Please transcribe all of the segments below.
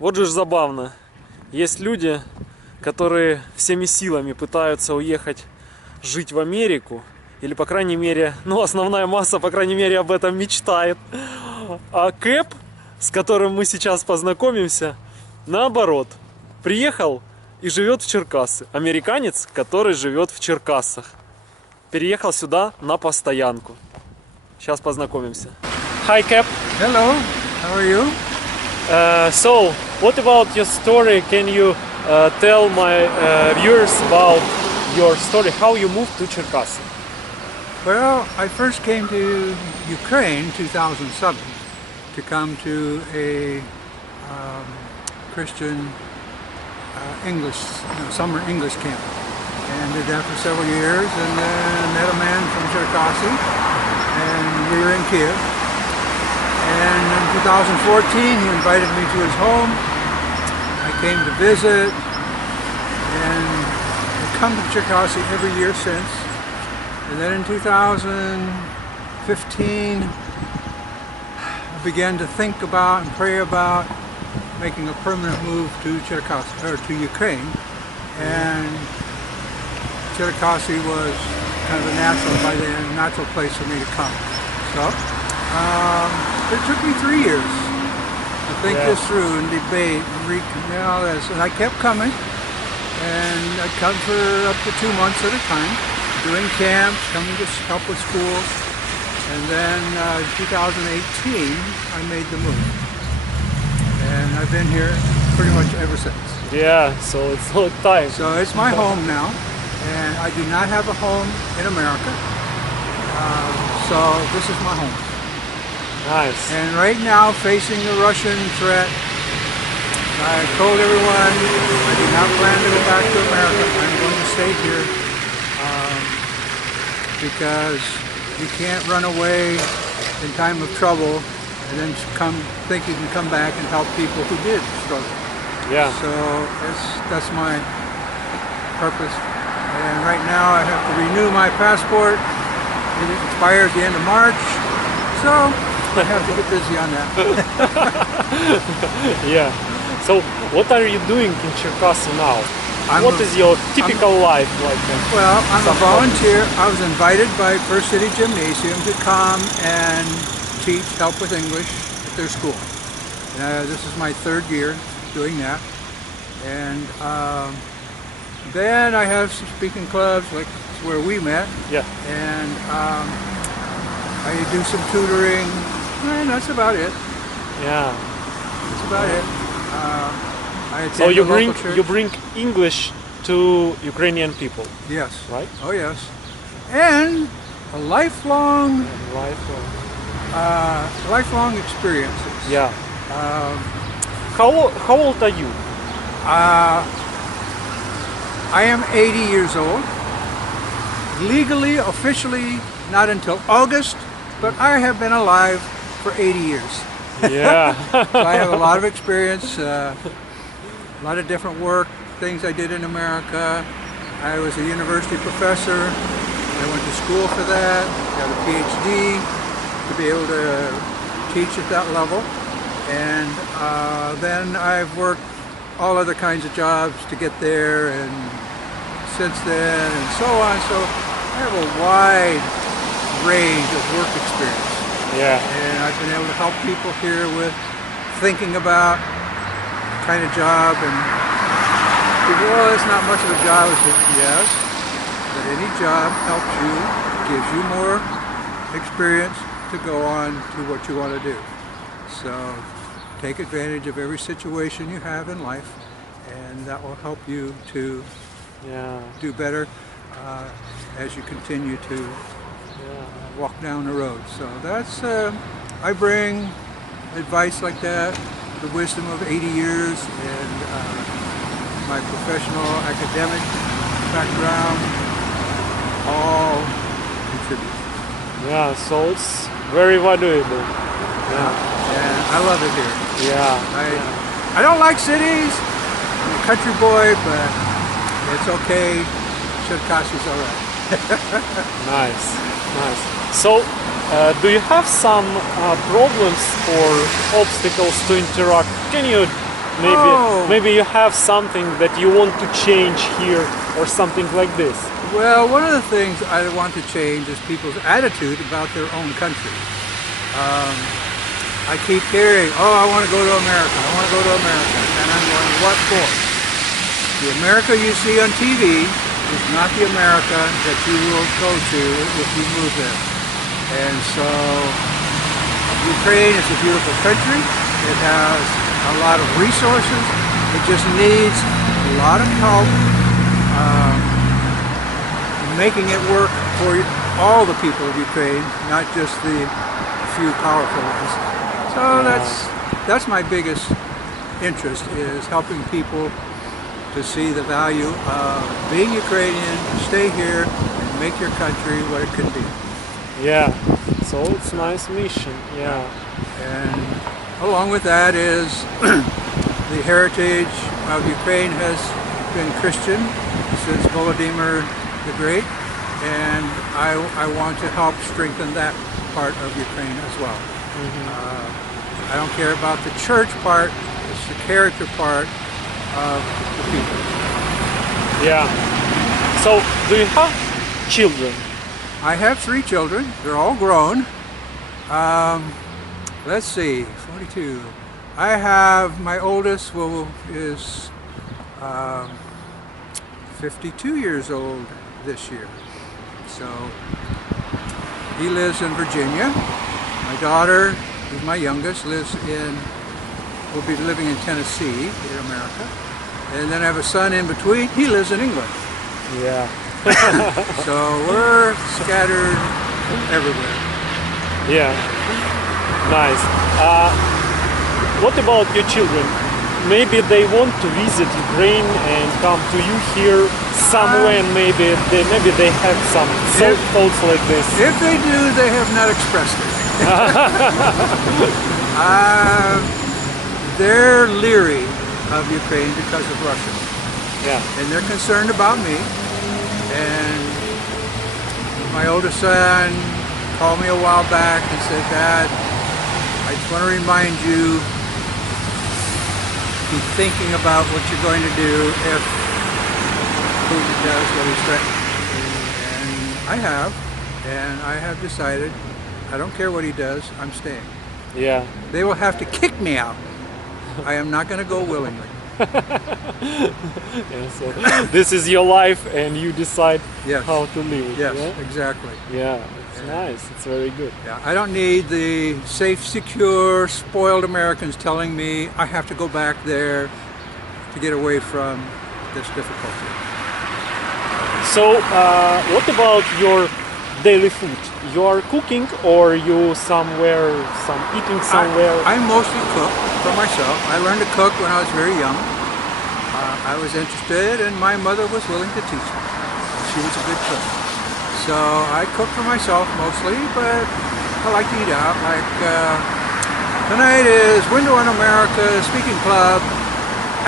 Вот же ж забавно. Есть люди, которые всеми силами пытаются уехать жить в Америку. Или, по крайней мере, ну, основная масса, по крайней мере, об этом мечтает. А Кэп, с которым мы сейчас познакомимся, наоборот, приехал и живет в Черкассы. Американец, который живет в Черкассах. Переехал сюда на постоянку. Сейчас познакомимся. Hi, Cap. Hello, how are you? So, what about your story? Can you tell my viewers about your story? How you moved to Черкассы? Well, I first came to Ukraine in 2007 to come to a Christian English, summer English camp. And did that for several years, and then met a man from Черкассы, and we were in Kiev. And in 2014, he invited me to his home. I came to visit, and I've come to Черкассы every year since. And then in 2015, I began to think about and pray about making a permanent move to Черкассы, or to Ukraine. And Черкассы was kind of a natural place for me to come. So it took me 3 years to think this through and debate and all this. And I kept coming, and I'd come for up to 2 months at a time, doing camps, coming to help with schools. And then in 2018, I made the move. And I've been here pretty much ever since. Yeah, so it's a long time. So it's my home now. And I do not have a home in America, so this is my home. Nice. And right now, facing the Russian threat, I told everyone I do not plan to go back to America. I'm going to stay here because you can't run away in time of trouble and then think you can come back and help people who did struggle. Yeah. So that's my purpose. And right now I have to renew my passport. It expires the end of March, so I have to get busy on that. Yeah. So what are you doing in Черкассы now? What is your typical life like? Well, I'm a volunteer. I was invited by First City Gymnasium to come and teach, help with English at their school. This is my 3rd year doing that. And then I have some speaking clubs, like where we met. Yeah. And I do some tutoring, and that's about it. Yeah. That's about it. I attend so you bring English to Ukrainian people. Yes. Right? Oh yes. And a lifelong experiences. Yeah. How old are you? I am 80 years old. Legally, officially, not until August, but I have been alive for 80 years. Yeah. So I have a lot of experience, a lot of different work, things I did in America. I was a university professor. I went to school for that, got a PhD to be able to teach at that level. And then I've worked all other kinds of jobs to get there, and since then, and so on. So I have a wide range of work experience. Yeah. And I've been able to help people here with thinking about the kind of job, and people, well, it's not much of a job. I said, yes, but any job helps you, gives you more experience to go on to what you want to do. So take advantage of every situation you have in life, and that will help you to do better as you continue to walk down the road. So that's, I bring advice like that, the wisdom of 80 years, and my professional academic background all contribute. Yeah, so it's very valuable. Yeah, I love it here. Yeah. I don't like cities. I'm a country boy, but it's okay. Черкасses all right. Nice, nice. So, do you have some problems or obstacles to interact? Can you Maybe Oh. maybe you have something that you want to change here or something like this. Well, one of the things I want to change is people's attitude about their own country. I keep hearing, oh, I want to go to America, I want to go to America. And I'm going, what for? The America you see on TV is not the America that you will go to if you move there. And so Ukraine is a beautiful country. It has a lot of resources. It just needs a lot of help making it work for all the people of Ukraine, not just the few powerful ones. So that's my biggest interest, is helping people to see the value of being Ukrainian, stay here, and make your country what it can be. Yeah. So it's a nice mission. Yeah. And along with that is the heritage of Ukraine has been Christian since Volodymyr the Great, and I want to help strengthen that part of Ukraine as well. I don't care about the church part, it's the character part of the people. Yeah. So do you have children? I have 3 children. They're all grown. Let's see, 42. I have my oldest is 52 years old this year. So he lives in Virginia. My daughter, who's my youngest, will be living in Tennessee, in America. And then I have a son in between. He lives in England. Yeah. So we're scattered everywhere. Yeah. Nice. What about your children? Maybe they want to visit Ukraine and come to you here somewhere, and maybe they have some thoughts like this. If they do, they have not expressed it. They're leery of Ukraine because of Russia. Yeah. And they're concerned about me. And my oldest son called me a while back and said, Dad, I just want to remind you, be thinking about what you're going to do if Putin does what he's threatening. And I have decided, I don't care what he does, I'm staying. Yeah. They will have to kick me out. I am not going to go willingly. Yeah, so this is your life and you decide Yes. how to live it. Yes, Yeah? exactly. Yeah, it's nice. It's very good. Yeah, I don't need the safe, secure, spoiled Americans telling me I have to go back there to get away from this difficulty. So, what about your daily food? You are cooking or you eating somewhere? I mostly cook for myself. I learned to cook when I was very young. I was interested and my mother was willing to teach me. She was a good cook. So I cook for myself mostly, but I like to eat out. Like tonight is Window on America Speaking Club,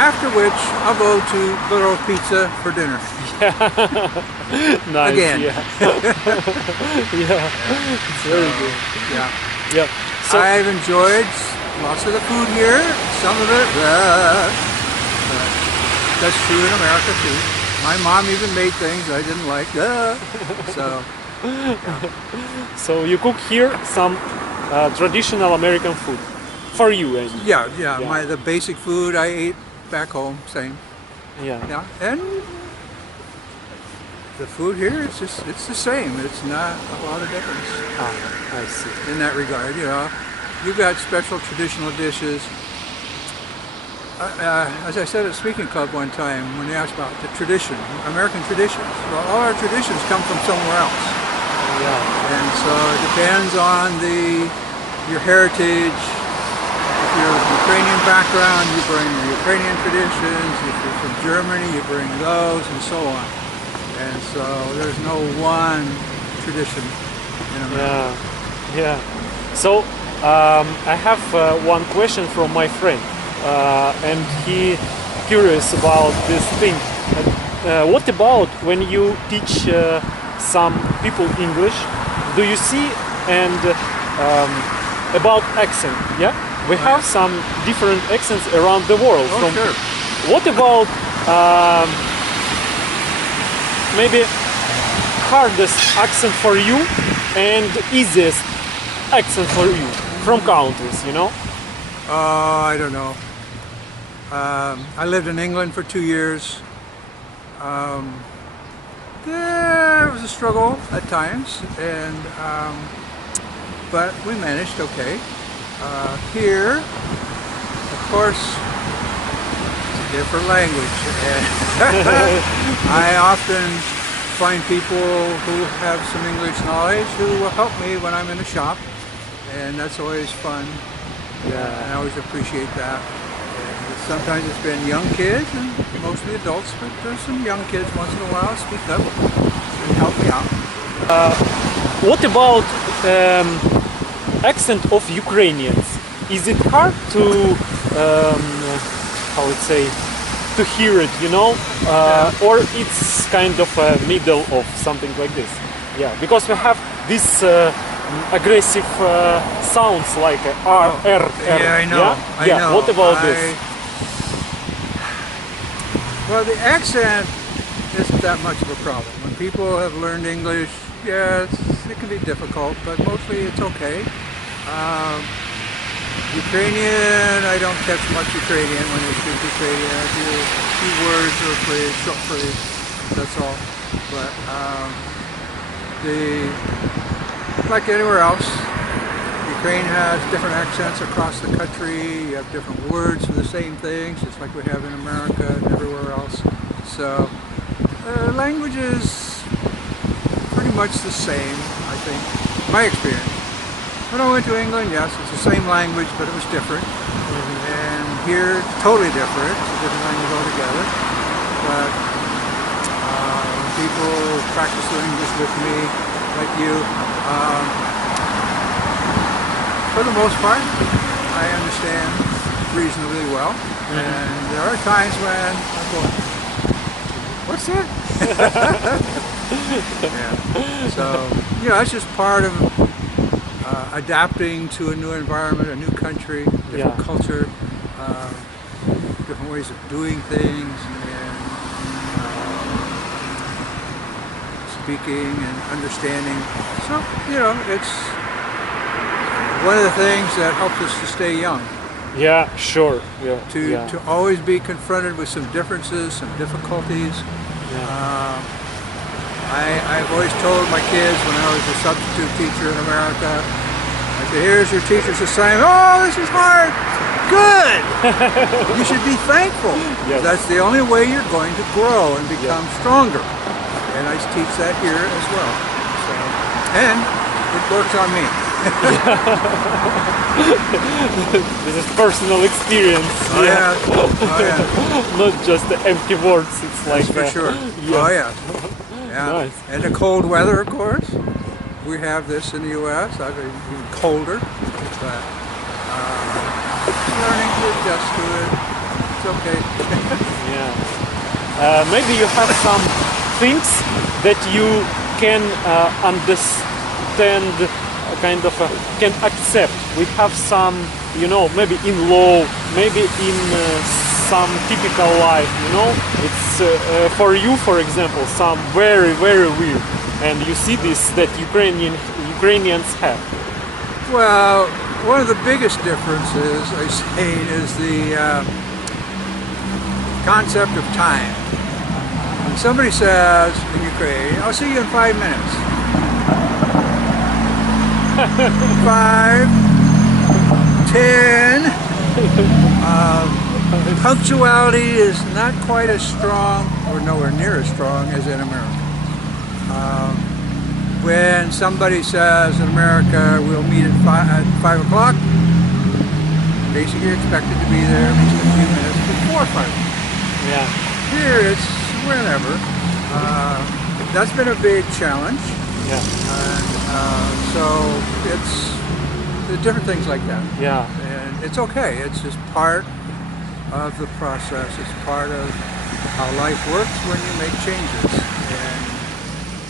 after which I'll go to Little Pizza for dinner. Nice. Again. Yeah. Yeah. It's very good. Yeah. Yeah. So, I've enjoyed lots of the food here, some of it, but that's true in America too. My mom even made things I didn't like, so you cook here some traditional American food for you, and yeah. The basic food I ate back home, same. yeah. And the food here, it's the same. It's not a lot of difference I see. in that regard. You've got special traditional dishes. As I said at Speaking Club one time, when they asked about the tradition, American traditions, well, all our traditions come from somewhere else. Yeah. And so it depends on your heritage. If you're of Ukrainian background, you bring the Ukrainian traditions. If you're from Germany, you bring those, and so on. And so there's no one tradition in America. Yeah. So I have one question from my friend, and he curious about this thing. What about when you teach some people English? Do you see and about accent? Yeah. we have some different accents around the world. Oh, sure. What about maybe hardest accent for you and easiest accent for you from countries, you know? I don't know. I lived in England for 2 years. Yeah, it was a struggle at times, and but we managed okay. Here, of course, it's a different language. And I often find people who have some English knowledge who will help me when I'm in a shop, and that's always fun. Yeah. And I always appreciate that. And sometimes it's been young kids and mostly adults, but there's some young kids once in a while speak up and help me out. What about accent of Ukrainians? Is it hard to, how would say, to hear it, you know? Or it's kind of a middle of something like this? Yeah, because we have this aggressive sounds like R, R, R. Yeah, I know. Yeah? I Yeah. know. What about this? Well, the accent isn't that much of a problem. When people have learned English, yes, it can be difficult, but mostly it's okay. Ukrainian, I don't catch much Ukrainian when they speak Ukrainian. I do a few words or a phrase, short phrase, that's all. But like anywhere else, Ukraine has different accents across the country. You have different words for the same things, just like we have in America and everywhere else. So, language is pretty much the same, I think, my experience. When I went to England, yes, it's the same language, but it was different. And here, totally different. It's a different language altogether. But when people practice their English with me, like you, for the most part, I understand reasonably well. And there are times when I'm going, what's that? Yeah. So, you know, it's just part of adapting to a new environment, a new country, different culture, different ways of doing things, and speaking and understanding. So, you know, it's one of the things that helps us to stay young. Yeah, sure. Yeah. To always be confronted with some differences, some difficulties. Yeah. I've always told my kids when I was a substitute teacher in America, I said, here's your teacher's assignment. Oh, this is hard. Good. You should be thankful. Yes. That's the only way you're going to grow and become stronger. And I teach that here as well. So, and it works on me. This is personal experience. Oh yeah. Oh yeah. Not just the empty words. It's like That's for sure. Yeah. Oh yeah. Yeah. Nice. And the cold weather, of course. We have this in the U.S. I've been even colder, but learning to adjust to it. It's okay. Yeah. Maybe you have some things that you can understand, kind of can accept. We have some, you know, maybe in law, maybe in some typical life, you know. It's for you, for example, some very, very weird. And you see this that Ukrainians have. Well, one of the biggest differences, I say, is the concept of time. When somebody says in Ukraine, I'll see you in 5 minutes. 5, 10. Punctuality is not quite as strong, or nowhere near as strong, as in America. When somebody says in America, we'll meet at 5 o'clock, basically you're expected to be there at least a few minutes before 5 o'clock. Yeah. Here it's whenever. That's been a big challenge. Yeah. And so it's different things like that. Yeah. And it's okay. It's just part of the process. It's part of how life works when you make changes.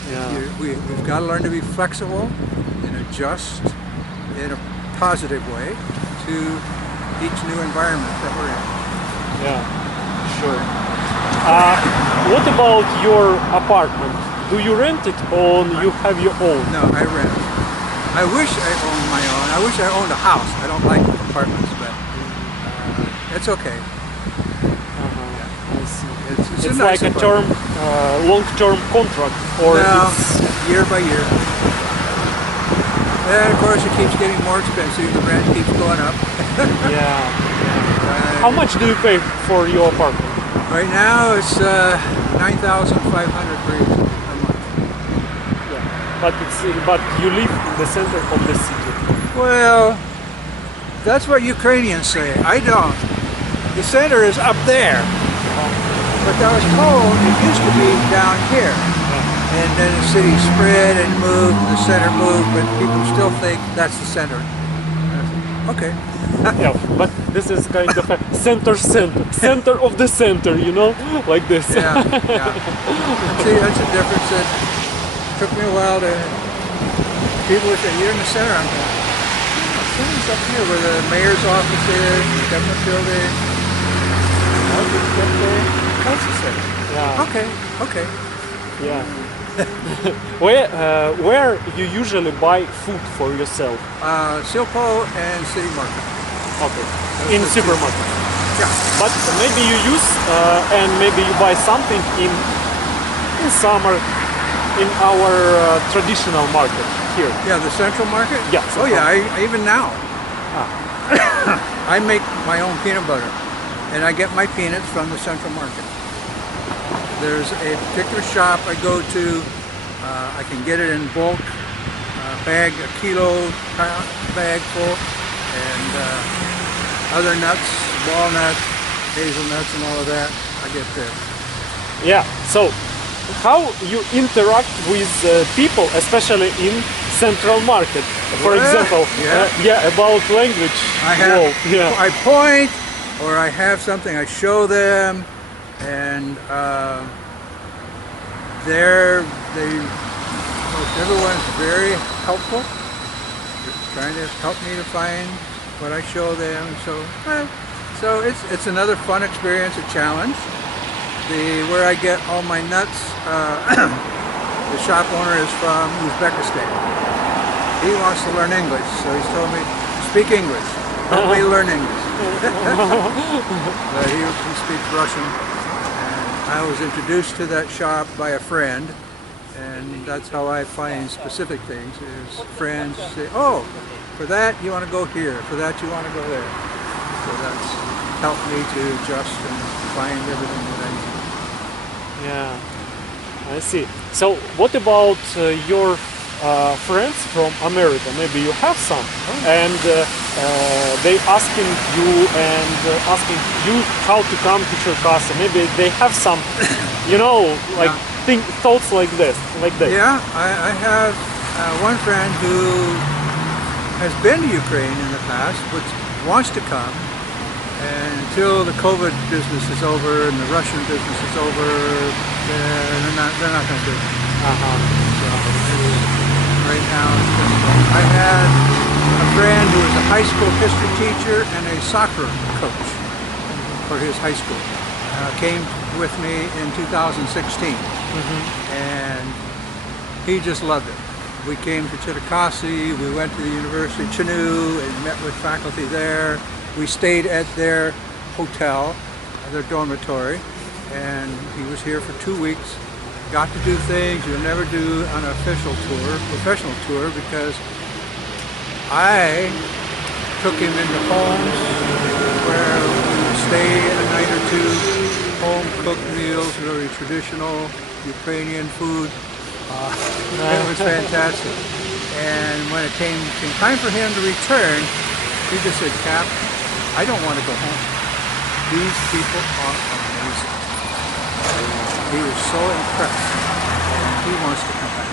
And we've got to learn to be flexible and adjust in a positive way to each new environment that we're in. Yeah, sure. What about your apartment? Do you rent it or you have your own? No, I rent. I wish I owned my own. I wish I owned a house. I don't like apartments, but it's okay. I see. It's It's a nice like a apartment. long-term contract, or No, it's year by year. And of course it keeps getting more expensive. The rent keeps going up. yeah. How much do you pay for your apartment? Right now it's $9,500 per month. But you live in the center of the city. Well, that's what Ukrainians say. I don't. The center is up there. But I was told it used to be down here. And then the city spread and moved, the center moved, but people still think that's the center. Okay. Yeah, but this is kind of a center of the center, you know, like this. Yeah. See, that's a difference. It took me a while to. People would say, "You're in the center." I'm going, "The center's up here where the mayor's office is, the government building." That's the center. Yeah. Okay. Yeah. Where you usually buy food for yourself? Silpo and City Market. Okay. That's In the two. supermarket. Yeah. But maybe you use and maybe you buy something in summer in our traditional market here. Yeah, the Central Market? Yeah, Oh Central. yeah, even now. I make my own peanut butter. And I get my peanuts from the Central Market. There's a particular shop I go to. I can get it in bulk, a kilo bag full, and other nuts, walnuts, hazelnuts, and all of that. I get there. Yeah. So, how you interact with people, especially in Central Market? For Well, example, yeah. about language. I Yeah. point, or I have something I show them, and everyone's very helpful. They're trying to help me to find what I show them. So it's another fun experience, a challenge. Where I get all my nuts, the shop owner is from Uzbekistan. He wants to learn English, so he's told me, speak English. Help me learn English. But he speaks Russian. And I was introduced to that shop by a friend, and that's how I find specific things, is friends say, oh, for that you want to go here, for that you want to go there. So that's helped me to adjust and find everything that I need. Yeah, I see. So, what about your friends from America? Maybe you have some, and they asking you how to come to Черкассы. Maybe they have some, like thoughts like this, Yeah, I have one friend who has been to Ukraine in the past, but wants to come. And until the COVID business is over and the Russian business is over, they're not going to do it. So right now, I had a friend who was a high school history teacher and a soccer coach for his high school. Came with me in 2016, and he just loved it. We came to Черкассы, we went to the University of Chinu and met with faculty there. We stayed at their hotel, their dormitory, and he was here for 2 weeks. Got to do things you'll never do on an official tour, professional tour, because I took him into homes where we would stay a night or two, home-cooked meals, very traditional Ukrainian food. It was fantastic. And when it came time for him to return, he just said, Cap, I don't want to go home. These people are amazing. He was so impressed, and he wants to come back.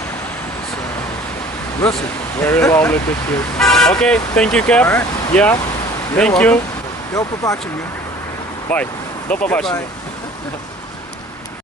So, we'll see. Very lovely to hear. Okay, thank you, Cap. All right. Yeah, You're thank you. welcome. До побачення. Bye. До побачення. Goodbye.